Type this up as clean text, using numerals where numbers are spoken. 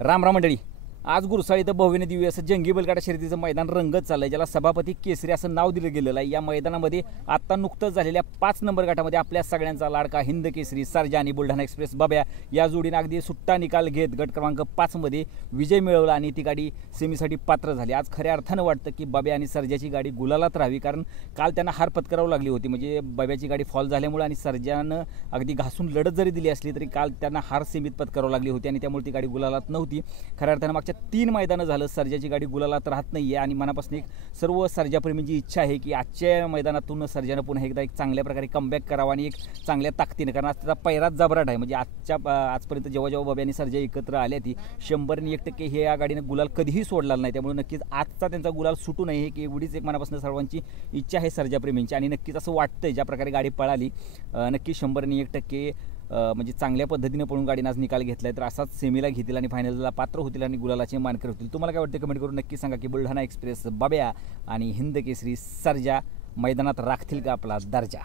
राम राम मंडळी, आज गुरसाळ इथं भव्य दिव्य असं जंगी बैलगाडा शर्यतीचं मैदान रंगत चाललंय, ज्याला सभापती केसरी असं नाव दिलं गेलेलं आहे। या मैदानामध्ये आता नुकतंच झालेल्या 5 नंबर गटामध्ये आपल्या सगळ्यांचा लाडका हिंद केसरी सर्जा आणि बुलढाणा एक्सप्रेस बाब्या या जोडीने अगदी सुट्टा निकाल घेत गट क्रमांक 5 मध्ये विजय मिळवला आणि ती गाडी सेमीसाठी पात्र झाली। आज खऱ्या अर्थानं वाटतं की बाब्या आणि सर्जाची गाडी गुलालात राहावी, कारण काल त्यांना हार पत्करावी लागली होती। म्हणजे बाब्याची गाडी फॉल झाल्यामुळे आणि सर्जानं अगदी घासून लढत जरी दिली असली तरी काल त्यांना हार सेमीत पत्करावी लागली होती आणि त्यामुळे ती गाडी गुलालात नव्हती। खऱ्या अर्थानं मागच्या 3 मैदानं झालं सर्जाची गाडी गुलालात राहत नाहीये आणि मनापासून एक सर्व सर्जाप्रेमींची इच्छा आहे की आजच्या मैदानातून सर्जानं पुन्हा एकदा एक चांगल्या प्रकारे कमबॅक करावा आणि एक चांगल्या ताकदीने, कारण आज त्याचा पैराच जबराट आहे। म्हणजे आजपर्यंत जेव्हा बाब्या आणि सर्जा एकत्र आल्या ती 100% हे या गाडीने गुलाल कधीही सोडला नाही, त्यामुळे नक्कीच आजचा त्यांचा गुलाल सुटू नये की एवढीच एक मनापासून सर्वांची इच्छा आहे सर्जाप्रेमींची। आणि नक्कीच असं वाटतंय ज्या प्रकारे गाडी पळाली नक्की 100% म्हणजे चांगल्या पद्धतीने पळून गाडीने आज निकाल घेतलाय, तर असाच सेमीला घेतील आणि फायनलला पात्र होतील आणि गुलालाचे मानकर होतील। तुम्हाला काय वाटतं कमेंट करून नक्की सांगा की बुलढाणा एक्सप्रेस बाब्या आणि हिंद केसरी सर्जा मैदानात राखतील का आपला दर्जा।